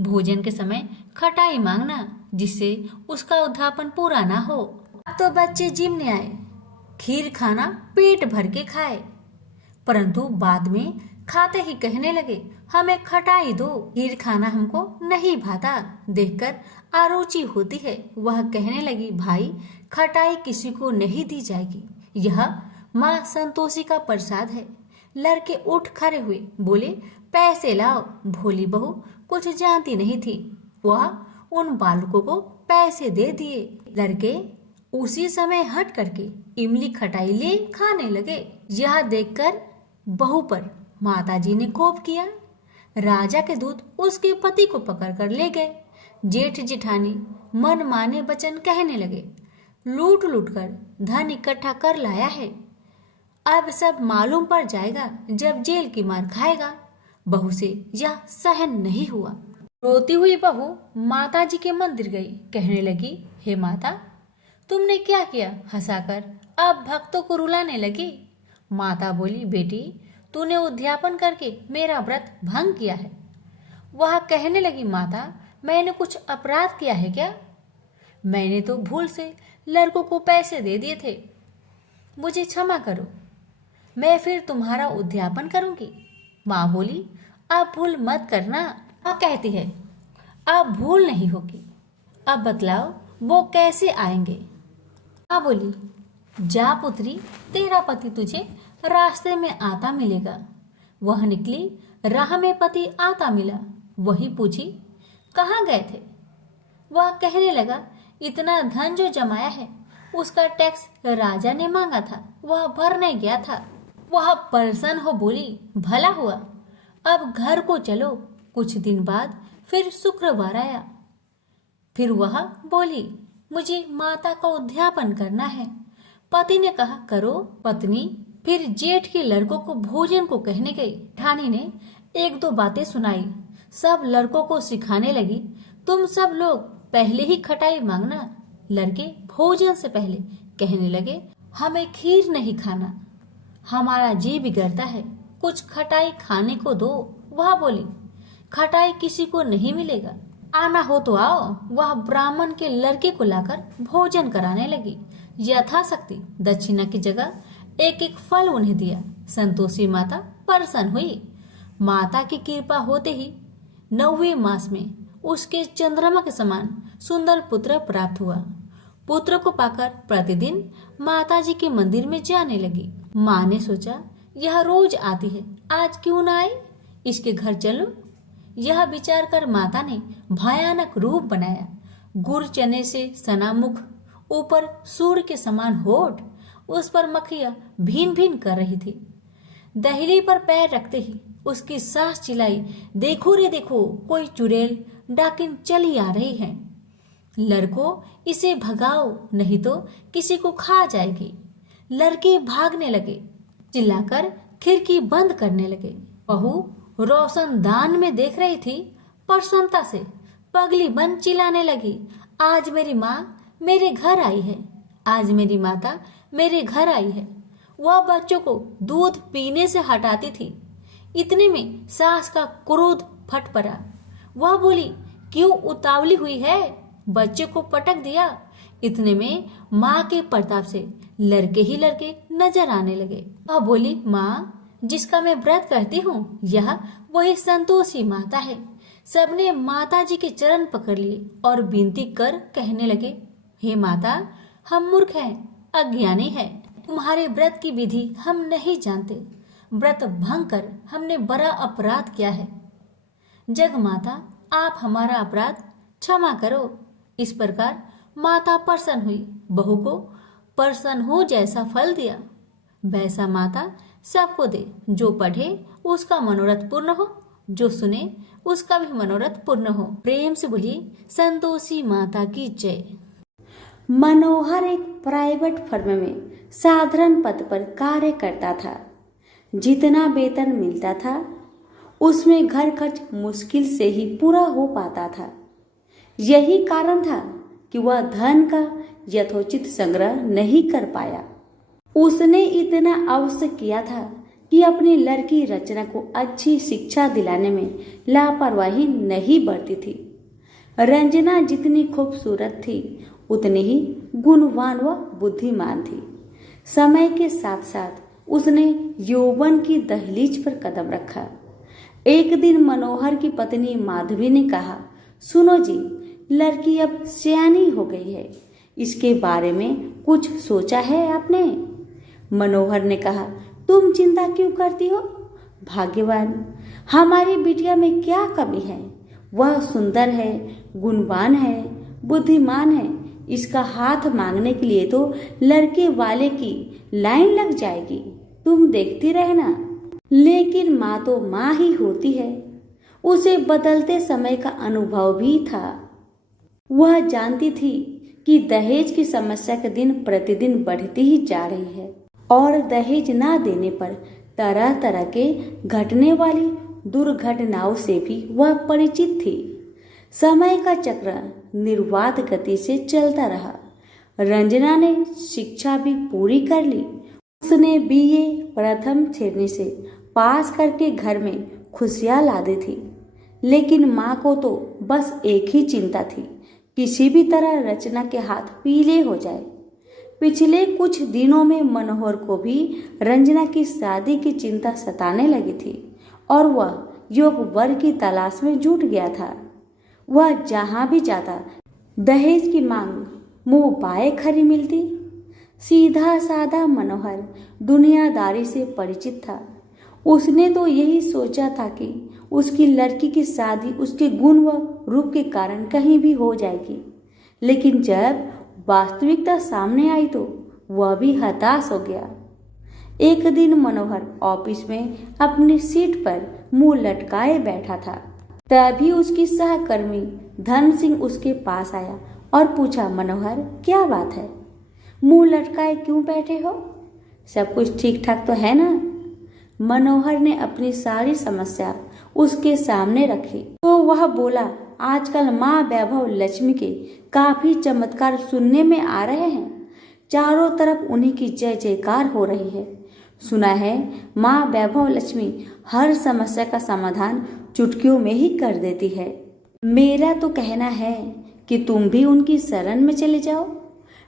भोजन के समय खटाई मांगना, जिससे उसका उद्यापन पूरा ना हो। अब तो बच्चे जिमने आए, खीर खाना पेट भर के खाए, परंतु बाद में खाते ही कहने लगे, हमें खटाई दो, खीर खाना हमको नहीं भाता। देखकर आरुचि होती है। वह कहने लगी, भाई खटाई किसी को नहीं दी जाएगी, यह माँ संतोषी का प्रसाद है। लड़के उठ खड़े हुए, बोले, पैसे लाओ। भोली बहू कुछ जानती नहीं थी, वह उन बालकों को पैसे दे दिए। लड़के उसी समय हट करके इमली खटाई ले खाने लगे। यह देखकर बहू पर माताजी ने कोप किया। राजा के दूत उसके पति को पकड़कर ले गए। जेठ जेठानी मन माने वचन कहने लगे, लूट लूट कर धन इकट्ठा कर लाया है, अब सब मालूम पड़ जाएगा जब जेल की मार खाएगा। बहू से यह सहन नहीं हुआ। रोती हुई बहू माताजी के मंदिर गई, कहने लगी, हे माता, तुमने क्या किया? हंसाकर अब भक्तों को रुलाने लगी। माता बोली, बेटी तूने उद्यापन करके मेरा व्रत भंग किया है। वह कहने लगी, माता मैंने कुछ अपराध किया है क्या? मैंने तो भूल से लड़कों को पैसे दे दिए थे, मुझे क्षमा करो, मैं फिर तुम्हारा उद्यापन करूंगी। माँ बोली, अब भूल मत करना। अब कहती है, अब भूल नहीं होगी, अब बतलाओ वो कैसे आएंगे? माँ बोली, जा पुत्री, तेरा पति तुझे रास्ते में आता मिलेगा। वह निकली, राह में पति आता मिला। वही पूछी, कहाँ गए थे? वह कहने लगा, इतना धन जो जमाया है उसका टैक्स राजा ने मांगा था, वह भरने गया था। वह प्रसन्न हो बोली, भला हुआ, अब घर को चलो। कुछ दिन बाद फिर शुक्रवार आया। फिर वह बोली, मुझे माता का उद्यापन करना है। पति ने कहा, करो। पत्नी फिर जेठ के लड़कों को भोजन को कहने गई। ठानी ने एक दो बातें सुनाई, सब लड़कों को सिखाने लगी, तुम सब लोग पहले ही खटाई मांगना। लड़के भोजन से पहले कहने लगे, हमें खीर नहीं खाना, हमारा जी बिगड़ता है, कुछ खटाई खाने को दो। वह बोली, खटाई किसी को नहीं मिलेगा, आना हो तो आओ। वह ब्राह्मण के लड़के को लाकर भोजन कराने लगी। यथाशक्ति दक्षिणा की जगह एक एक फल उन्हें दिया। संतोषी माता प्रसन्न हुई। माता की कृपा होते ही 9वें मास में उसके चंद्रमा के समान सुंदर पुत्र प्राप्त हुआ। पुत्र को पाकर प्रतिदिन माताजी के मंदिर में जाने लगी। माँ ने सोचा, यह रोज आती है, आज क्यों ना आए, इसके घर चलो। यह विचार कर माता ने भयानक रूप बनाया। गुड़ चने से सना मुख, ऊपर सूर्य के समान होठ, उस पर मक्खियां भीन भीन कर रही थी। दहली पर पैर रखते ही उसकी सास चिल्लाई, देखो रे देखो, कोई चुड़ैल डाकिन चली आ रही है, लड़कों इसे भगाओ नहीं तो किसी को खा जाएगी। लड़के भागने लगे, चिल्लाकर खिड़की बंद करने लगे। बहू रोशनदान में देख रही थी, प्रसन्नता से पगली बन चिल्लाने लगी, आज मेरी माँ मेरे घर आई है, आज मेरी माता मेरे घर आई है। वह बच्चों को दूध पीने से हटाती थी। इतने में सास का क्रोध फट पड़ा। वह बोली, क्यों उतावली हुई है? बच्चे को पटक दिया। इतने में माँ के प्रताप से लड़के ही लड़के नजर आने लगे। वह बोली, माँ जिसका मैं व्रत करती हूँ, यह वही संतोषी माता है। सबने माता जी के चरण पकड़ लिए और विनती कर कहने लगे, हे माता, हम मूर्ख हैं, अज्ञानी हैं, तुम्हारे व्रत की विधि हम नहीं जानते, व्रत भंग कर हमने बड़ा अपराध किया है। जग माता, आप हमारा अपराध क्षमा करो। इस प्रकार माता प्रसन्न हुई। बहू को प्रसन्न हो जैसा फल दिया, वैसा माता सबको दे। जो पढ़े उसका मनोरथ पूर्ण हो, जो सुने उसका भी मनोरथ पूर्ण हो। प्रेम से बोलिए संतोषी माता की जय। मनोहर एक प्राइवेट फर्म में साधारण पद पर कार्य करता था। जितना वेतन मिलता था उसमें घर खर्च मुश्किल से ही पूरा हो पाता था। यही कारण था कि वह धन का यथोचित संग्रह नहीं कर पाया। उसने इतना अवश्य किया था कि अपनी लड़की रचना को अच्छी शिक्षा दिलाने में लापरवाही नहीं बरती थी। रंजना जितनी खूबसूरत थी उतनी ही गुणवान व बुद्धिमान थी। समय के साथ साथ उसने यौवन की दहलीज पर कदम रखा। एक दिन मनोहर की पत्नी माधवी ने कहा, सुनो जी, लड़की अब सयानी हो गई है, इसके बारे में कुछ सोचा है आपने? मनोहर ने कहा, तुम चिंता क्यों करती हो? भाग्यवान, हमारी बिटिया में क्या कमी है? वह सुंदर है, गुणवान है, बुद्धिमान है। इसका हाथ मांगने के लिए तो लड़के वाले की लाइन लग जाएगी, तुम देखती रहना। लेकिन माँ तो माँ ही होती है। उसे बदलते समय का अनुभव भी था। वह जानती थी कि दहेज की समस्या के दिन प्रतिदिन बढ़ती ही जा रही है और दहेज ना देने पर तरह तरह के घटने वाली दुर्घटनाओं से भी वह परिचित थी। समय का चक्र निर्वाध गति से चलता रहा। रंजना ने शिक्षा भी पूरी कर ली। उसने बीए प्रथम श्रेणी से पास करके घर में खुशियां ला दी थी। लेकिन माँ को तो बस एक ही चिंता थी, किसी भी तरह रचना के हाथ पीले हो जाए। पिछले कुछ दिनों में मनोहर को भी रंजना की शादी की चिंता सताने लगी थी और वह योग्य वर की तलाश में जुट गया था। वह जहां भी जाता दहेज की मांग मुंह बाए खरी मिलती। सीधा साधा मनोहर दुनियादारी से परिचित था। उसने तो यही सोचा था कि उसकी लड़की की शादी उसके गुण व रूप के कारण कहीं भी हो जाएगी। लेकिन जब वास्तविकता सामने आई तो वह भी हताश हो गया। एक दिन मनोहर ऑफिस में अपनी सीट पर मुंह लटकाए बैठा था। तभी उसकी सहकर्मी धन सिंह उसके पास आया और पूछा, मनोहर क्या बात है, मुंह लटकाए क्यों बैठे हो? सब कुछ ठीक ठाक तो है ना? मनोहर ने अपनी सारी समस्या उसके सामने रखी तो वह बोला, आजकल माँ वैभव लक्ष्मी के काफी चमत्कार सुनने में आ रहे हैं। चारों तरफ उन्हीं की जय जयकार हो रही है। सुना है माँ वैभव लक्ष्मी हर समस्या का समाधान चुटकियों में ही कर देती है। मेरा तो कहना है कि तुम भी उनकी शरण में चले जाओ।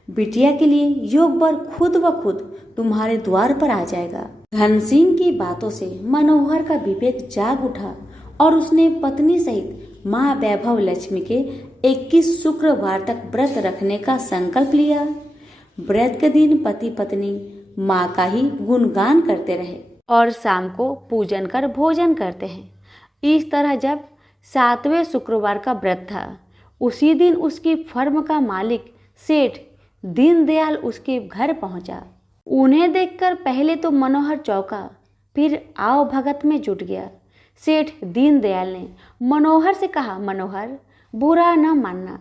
बिटिया के लिए योग वर खुद ब खुद तुम्हारे द्वार पर आ जाएगा। धन सिंह की बातों से मनोहर का विवेक जाग उठा और उसने पत्नी सहित माँ वैभव लक्ष्मी के 21 शुक्रवार तक व्रत रखने का संकल्प लिया। व्रत के दिन पति पत्नी माँ का ही गुणगान करते रहे और शाम को पूजन कर भोजन करते हैं। इस तरह जब 7वें शुक्रवार का व्रत था, उसी दिन उसकी फर्म का मालिक सेठ दीनदयाल उसके घर पहुंचा। उन्हें देखकर पहले तो मनोहर चौंका, फिर आओ भगत में जुट गया। सेठ दीनदयाल ने मनोहर से कहा, मनोहर बुरा न मानना,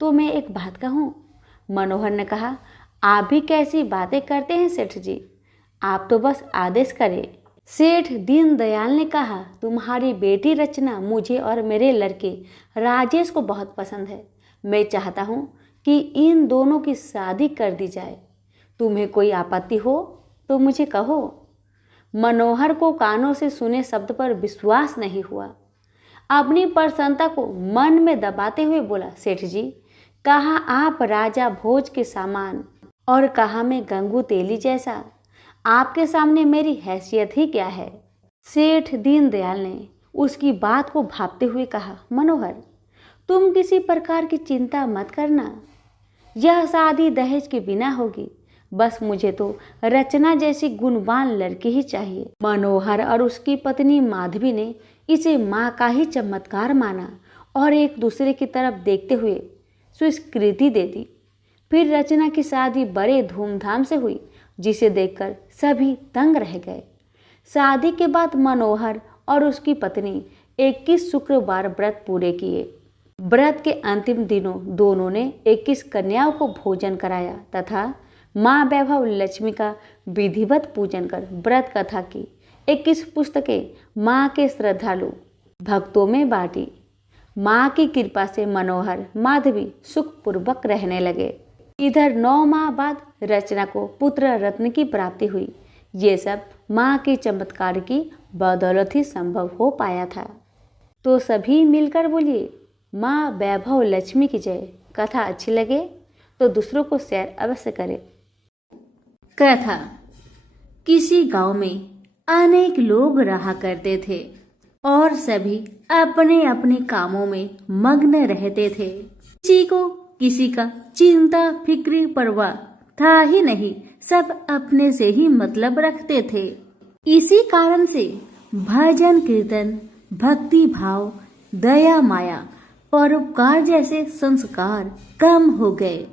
तो मैं एक बात कहूँ। मनोहर ने कहा, आप भी कैसी बातें करते हैं सेठ जी, आप तो बस आदेश करें। सेठ दीनदयाल ने कहा, तुम्हारी बेटी रचना मुझे और मेरे लड़के राजेश को बहुत पसंद है। मैं चाहता हूँ कि इन दोनों की शादी कर दी जाए। तुम्हें कोई आपत्ति हो तो मुझे कहो। मनोहर को कानों से सुने शब्द पर विश्वास नहीं हुआ। अपनी प्रसन्नता को मन में दबाते हुए बोला, सेठ जी, कहा आप राजा भोज के सामान और कहा मैं गंगू तेली जैसा। आपके सामने मेरी हैसियत ही क्या है? सेठ दीनदयाल ने उसकी बात को भांपते हुए कहा, मनोहर तुम किसी प्रकार की चिंता मत करना, यह शादी दहेज के बिना होगी। बस मुझे तो रचना जैसी गुणवान लड़की ही चाहिए। मनोहर और उसकी पत्नी माधवी ने इसे माँ का ही चमत्कार माना और एक दूसरे की तरफ देखते हुए स्वीकृति दे दी। फिर रचना की शादी बड़े धूमधाम से हुई, जिसे देखकर सभी दंग रह गए। शादी के बाद मनोहर और उसकी पत्नी 21 शुक्रवार व्रत पूरे किए। व्रत के अंतिम दिनों दोनों ने 21 कन्याओं को भोजन कराया तथा माँ वैभव लक्ष्मी का विधिवत पूजन कर व्रत कथा की 21 पुस्तकें माँ के श्रद्धालु भक्तों में बांटी। माँ की कृपा से मनोहर माधवी सुखपूर्वक रहने लगे। इधर 9 माह बाद रचना को पुत्र रत्न की प्राप्ति हुई। ये सब माँ के चमत्कार की बदौलत ही संभव हो पाया था। तो सभी मिलकर बोलिए, माँ वैभव लक्ष्मी की जय। कथा अच्छी लगे तो दूसरों को शेयर अवश्य करें। कथा। किसी गांव में अनेक लोग रहा करते थे और सभी अपने अपने कामों में मग्न रहते थे। किसी को किसी का चिंता फिक्र परवाह था ही नहीं, सब अपने से ही मतलब रखते थे। इसी कारण से भजन कीर्तन, भक्ति भाव, दया माया, परोपकार जैसे संस्कार कम हो गए।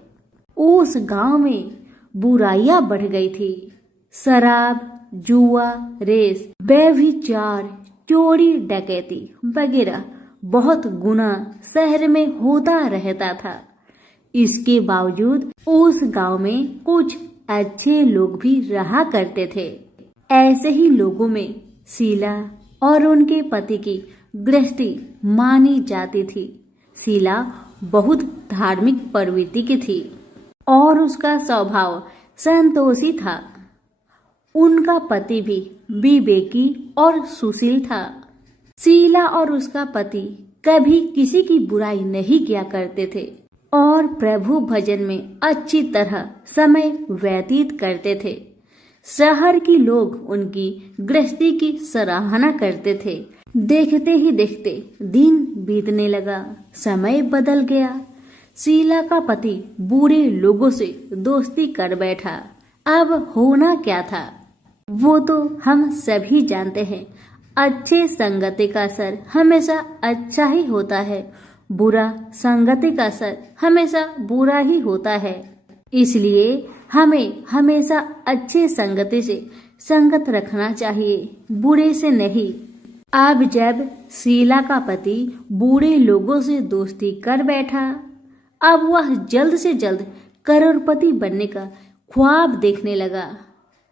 उस गांव में बुराइयां बढ़ गई थी। शराब, जुआ, रेस, व्यभिचार, चोरी डकैती वगैरह बहुत गुना शहर में होता रहता था। इसके बावजूद उस गांव में कुछ अच्छे लोग भी रहा करते थे। ऐसे ही लोगों में शीला और उनके पति की गृहस्थी मानी जाती थी। शीला बहुत धार्मिक प्रवृत्ति की थी और उसका स्वभाव संतोषी था। उनका पति भी विवेकी और सुशील था। शीला और उसका पति कभी किसी की बुराई नहीं किया करते थे और प्रभु भजन में अच्छी तरह समय व्यतीत करते थे। शहर के लोग उनकी गृहस्थी की सराहना करते थे। देखते ही देखते दिन बीतने लगा, समय बदल गया। शीला का पति बुरे लोगों से दोस्ती कर बैठा। अब होना क्या था वो तो हम सभी जानते हैं। अच्छे संगति का असर हमेशा अच्छा ही होता है, बुरा संगति का असर हमेशा बुरा ही होता है। इसलिए हमें हमेशा अच्छे संगति से संगत रखना चाहिए, बुरे से नहीं। अब जब शीला का पति बुरे लोगों से दोस्ती कर बैठा, अब वह जल्द से जल्द करोड़पति बनने का ख्वाब देखने लगा।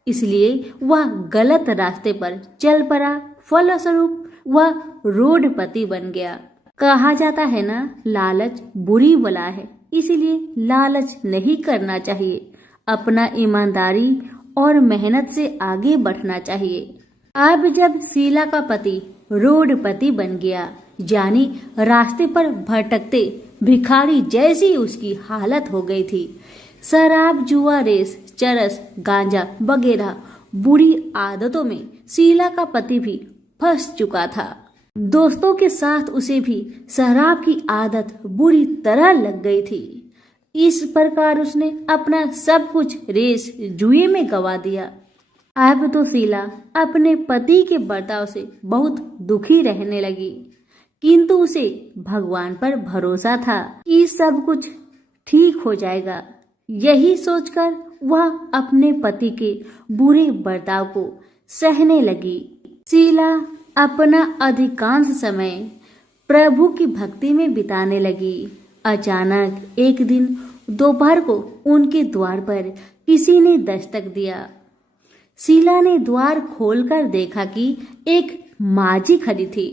इसलिए वह गलत रास्ते पर चल पड़ा। फलस्वरूप वह रोडपति बन गया। कहा जाता है ना, लालच बुरी बला है, इसलिए लालच नहीं करना चाहिए। अपना ईमानदारी और मेहनत से आगे बढ़ना चाहिए। अब जब शीला का पति रोडपति बन गया, जानी रास्ते पर भटकते भिखारी जैसी उसकी हालत हो गई थी। शराब, जुआ, रेस, चरस, गांजा वगैरह बुरी आदतों में शीला का पति भी फंस चुका था। दोस्तों के साथ उसे भी शराब की आदत बुरी तरह लग गई थी। इस प्रकार उसने अपना सब कुछ रेस जुए में गवा दिया। अब तो शीला अपने पति के बर्ताव से बहुत दुखी रहने लगी, किंतु उसे भगवान पर भरोसा था कि सब कुछ ठीक हो जाएगा। यही सोचकर वह अपने पति के बुरे बर्ताव को सहने लगी। शीला अपना अधिकांश समय प्रभु की भक्ति में बिताने लगी। अचानक एक दिन दोपहर को उनके द्वार पर किसी ने दस्तक दिया। शीला ने द्वार खोलकर देखा कि एक माजी खड़ी थी।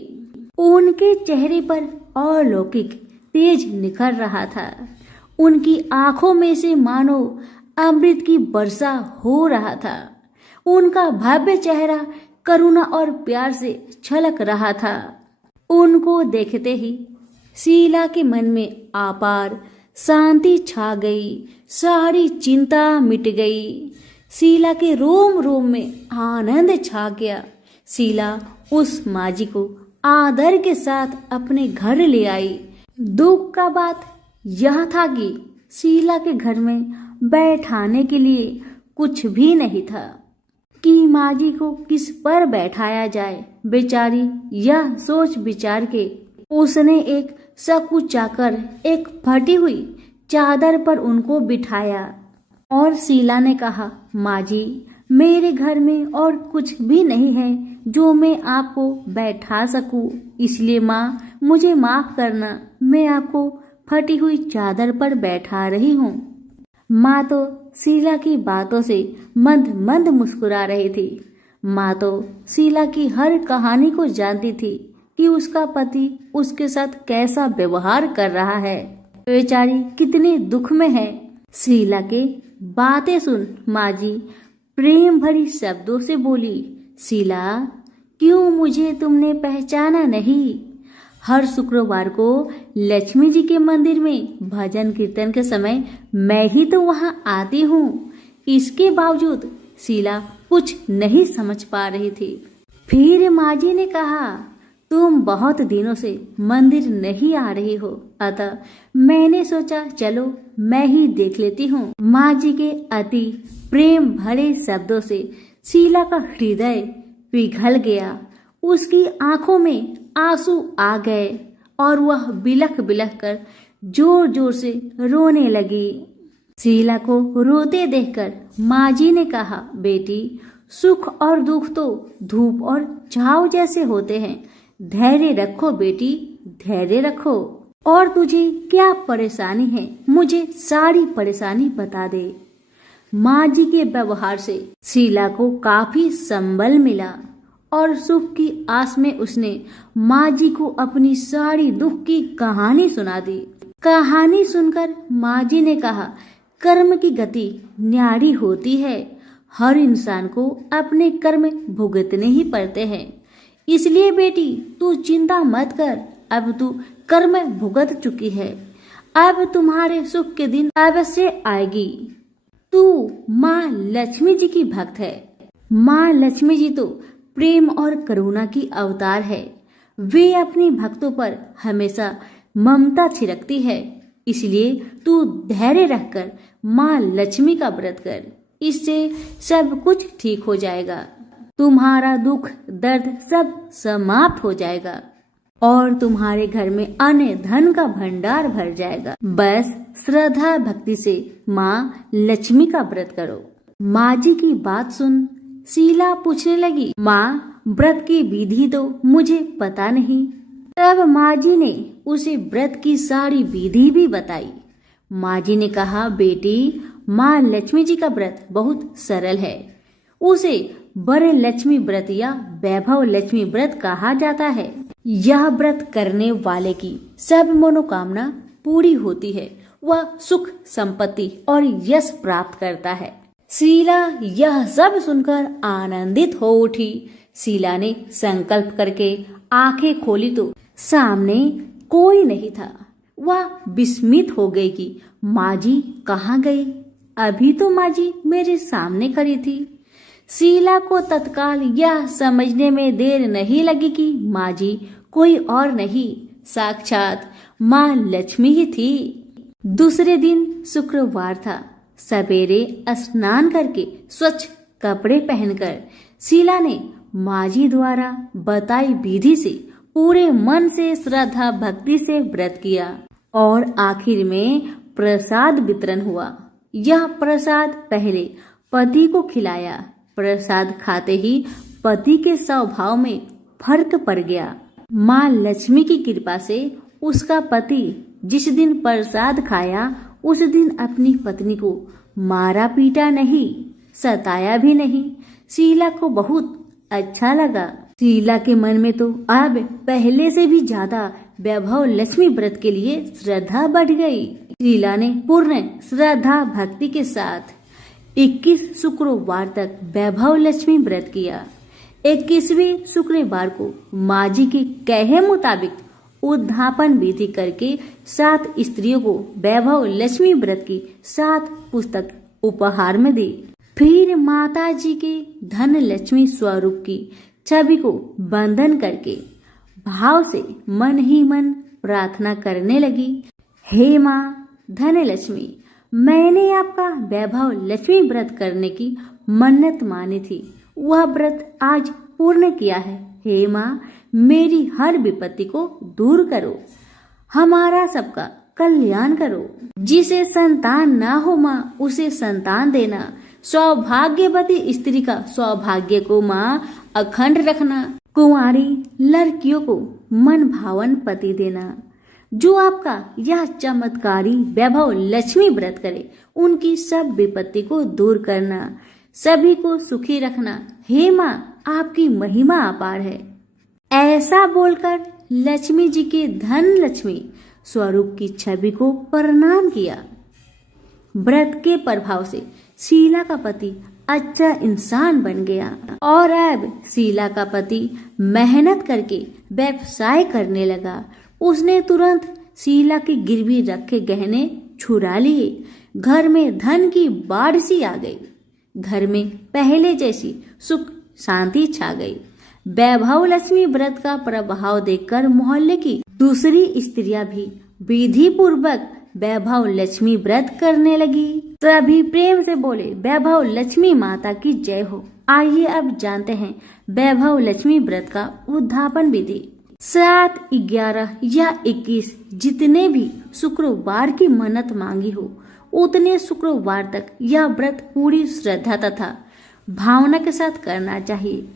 उनके चेहरे पर अलौकिक तेज निखर रहा था। उनकी आंखों में से मानो अमृत की वर्षा हो रहा था। उनका भव्य चेहरा करुणा और प्यार से छलक रहा था। उनको देखते ही शीला के मन में अपार शांति छा गई। सारी चिंता मिट गई। शीला के रोम रोम में आनंद छा गया। शीला उस माजी को आदर के साथ अपने घर ले आई। दुख का बात यह था कि शीला के घर में बैठाने के लिए कुछ भी नहीं था कि माजी को किस पर बैठाया जाए। बेचारी यह सोच विचार के उसने एक सकुचाकर एक फटी हुई चादर पर उनको बिठाया और शीला ने कहा, माजी, मेरे घर में और कुछ भी नहीं है जो मैं आपको बैठा सकूं, इसलिए माँ मुझे माफ करना, मैं आपको फटी हुई चादर पर बैठा रही हूँ। माँ तो शीला की बातों से मंद मंद मुस्कुरा रही थी। माँ तो शीला की हर कहानी को जानती थी कि उसका पति उसके साथ कैसा व्यवहार कर रहा है। बेचारी कितने दुख में है। शीला के बातें सुन माँ जी प्रेम भरी शब्दों से बोली, शीला, क्यों मुझे तुमने पहचाना नहीं? हर शुक्रवार को लक्ष्मी जी के मंदिर में भजन कीर्तन के समय मैं ही तो वहाँ आती हूँ। इसके बावजूद शीला कुछ नहीं समझ पा रही थी। फिर माँ जी ने कहा, तुम बहुत दिनों से मंदिर नहीं आ रही हो, अतः मैंने सोचा चलो मैं ही देख लेती हूँ। माँ जी के अति प्रेम भरे शब्दों से शीला का हृदय पिघल गया। उसकी आंखों में आंसू आ गए और वह बिलख बिलख कर जोर जोर से रोने लगी। शीला को रोते देखकर माँ जी ने कहा, बेटी, सुख और दुख तो धूप और छांव जैसे होते हैं। धैर्य रखो बेटी, धैर्य रखो। और तुझे क्या परेशानी है, मुझे सारी परेशानी बता दे। माँ जी के व्यवहार से शीला को काफी संबल मिला और सुख की आस में उसने माँ जी को अपनी सारी दुख की कहानी सुना दी। कहानी सुनकर माँ जी ने कहा, कर्म की गति न्यारी होती है। हर इंसान को अपने कर्म भुगतने ही पड़ते हैं। इसलिए बेटी, तू चिंता मत कर, अब तू कर्म भुगत चुकी है। अब तुम्हारे सुख के दिन अवश्य आएगी। तू माँ लक्ष्मी जी की भक्त है। माँ लक्ष्मी जी तो प्रेम और करुणा की अवतार है। वे अपनी भक्तों पर हमेशा ममता छिड़कती है। इसलिए तू धैर्य रखकर माँ लक्ष्मी का व्रत कर, इससे सब कुछ ठीक हो जाएगा। तुम्हारा दुख दर्द सब समाप्त हो जाएगा और तुम्हारे घर में अन्न धन का भंडार भर जाएगा। बस श्रद्धा भक्ति से माँ लक्ष्मी का व्रत करो। माँ जी की बात सुन शीला पूछने लगी, माँ, व्रत की विधि तो मुझे पता नहीं। तब माँ जी ने उसे व्रत की सारी विधि भी बताई। माँ जी ने कहा, बेटी, माँ लक्ष्मी जी का व्रत बहुत सरल है। उसे वर लक्ष्मी व्रत या वैभव लक्ष्मी व्रत कहा जाता है। यह व्रत करने वाले की सब मनोकामना पूरी होती है। वह सुख संपत्ति और यश प्राप्त करता है। शीला यह सब सुनकर आनंदित हो उठी। शीला ने संकल्प करके आंखें खोली तो सामने कोई नहीं था। वह विस्मित हो गई कि माँ जी कहाँ गई? अभी तो माँ जी मेरे सामने खड़ी थी। शीला को तत्काल यह समझने में देर नहीं लगी कि माँ जी कोई और नहीं, साक्षात माँ लक्ष्मी ही थी। दूसरे दिन शुक्रवार था। सवेरे स्नान करके स्वच्छ कपड़े पहनकर शीला ने माँ जी द्वारा बताई विधि से पूरे मन से श्रद्धा भक्ति से व्रत किया और आखिर में प्रसाद वितरण हुआ। यह प्रसाद पहले पति को खिलाया। प्रसाद खाते ही पति के स्वभाव में फर्क पड़ गया। माँ लक्ष्मी की कृपा से उसका पति जिस दिन प्रसाद खाया उस दिन अपनी पत्नी को मारा पीटा नहीं, सताया भी नहीं। शीला को बहुत अच्छा लगा। शीला के मन में तो अब पहले से भी ज्यादा वैभव लक्ष्मी व्रत के लिए श्रद्धा बढ़ गई। शीला ने पूर्ण श्रद्धा भक्ति के साथ 21 शुक्रवार तक वैभव लक्ष्मी व्रत किया। 21वें शुक्रवार को माँ जी के कहे मुताबिक उद्धापन विधि करके 7 स्त्रियों को वैभव लक्ष्मी व्रत की 7 पुस्तक उपहार में दी। फिर माता जी के धन लक्ष्मी स्वरूप की छवि को बंधन करके भाव से मन ही मन प्रार्थना करने लगी, हे माँ धन लक्ष्मी, मैंने आपका वैभव लक्ष्मी व्रत करने की मन्नत मानी थी। वह व्रत आज पूर्ण किया है। हे माँ, मेरी हर विपत्ति को दूर करो, हमारा सबका कल्याण करो। जिसे संतान ना हो माँ, उसे संतान देना। सौभाग्यवती स्त्री का सौभाग्य को माँ अखंड रखना। कुंवारी लड़कियों को मन भावन पति देना। जो आपका यह चमत्कारी वैभव लक्ष्मी व्रत करे, उनकी सब विपत्ति को दूर करना, सभी को सुखी रखना। हे माँ, आपकी महिमा अपार है। ऐसा बोलकर लक्ष्मी जी के धन लक्ष्मी स्वरूप की छवि को प्रणाम किया। व्रत के प्रभाव से शीला का पति अच्छा इंसान बन गया और अब शीला का पति मेहनत करके व्यवसाय करने लगा। उसने तुरंत शीला की गिरवी रखे गहने छुड़ा लिए। घर में धन की बाढ़ सी आ गई। घर में पहले जैसी सुख शांति छा गई। वैभव लक्ष्मी व्रत का प्रभाव देखकर मोहल्ले की दूसरी स्त्रियां भी विधि पूर्वक वैभव लक्ष्मी व्रत करने लगी। सभी प्रेम से बोले, वैभव लक्ष्मी माता की जय हो। आइए अब जानते हैं वैभव लक्ष्मी व्रत का उद्यापन विधि। 7, 11 या 21 जितने भी शुक्रवार की मन्नत मांगी हो उतने शुक्रवार तक यह व्रत पूरी श्रद्धा तथा भावना के साथ करना चाहिए।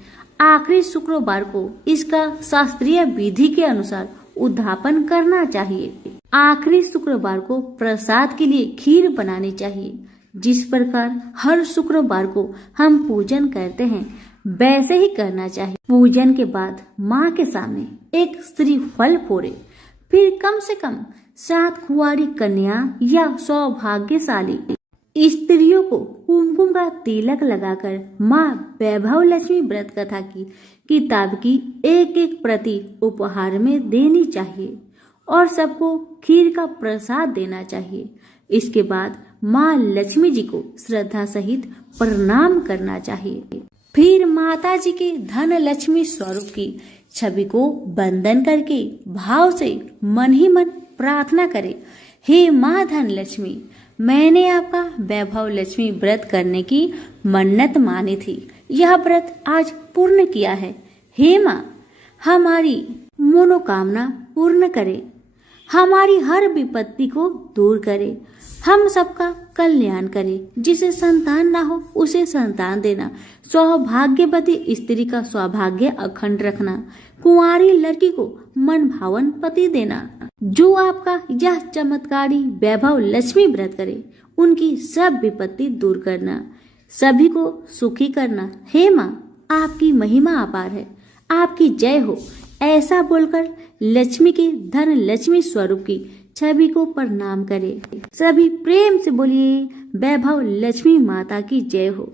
आखिरी शुक्रवार को इसका शास्त्रीय विधि के अनुसार उद्यापन करना चाहिए। आखिरी शुक्रवार को प्रसाद के लिए खीर बनानी चाहिए। जिस प्रकार हर शुक्रवार को हम पूजन करते हैं वैसे ही करना चाहिए। पूजन के बाद माँ के सामने एक श्रीफल फोड़े, फिर कम से कम 7 कुंवारी कन्या या सौभाग्यशाली स्त्रियों को कुमकुम का तिलक लगाकर माँ वैभव लक्ष्मी व्रत कथा की किताब की एक प्रति उपहार में देनी चाहिए और सबको खीर का प्रसाद देना चाहिए। इसके बाद माँ लक्ष्मी जी को श्रद्धा सहित प्रणाम करना चाहिए। फिर माता जी के धन लक्ष्मी स्वरूप की छवि को वंदन करके भाव से मन ही मन प्रार्थना करें, हे माँ धन लक्ष्मी, मैंने आपका वैभव लक्ष्मी व्रत करने की मन्नत मानी थी। यह व्रत आज पूर्ण किया है। हे माँ, हमारी मनोकामना पूर्ण करे, हमारी हर विपत्ति को दूर करे, हम सबका कल्याण करे। जिसे संतान ना हो उसे संतान देना, सौभाग्यवती स्त्री का सौभाग्य अखंड रखना, कुंवारी लड़की को मन भावन पति देना। जो आपका यह चमत्कारी वैभव लक्ष्मी व्रत करे उनकी सब विपत्ति दूर करना, सभी को सुखी करना। हे माँ, आपकी महिमा अपार है, आपकी जय हो। ऐसा बोलकर लक्ष्मी के धन लक्ष्मी स्वरूप की छवि को प्रणाम करें। सभी प्रेम से बोलिए, वैभव लक्ष्मी माता की जय हो।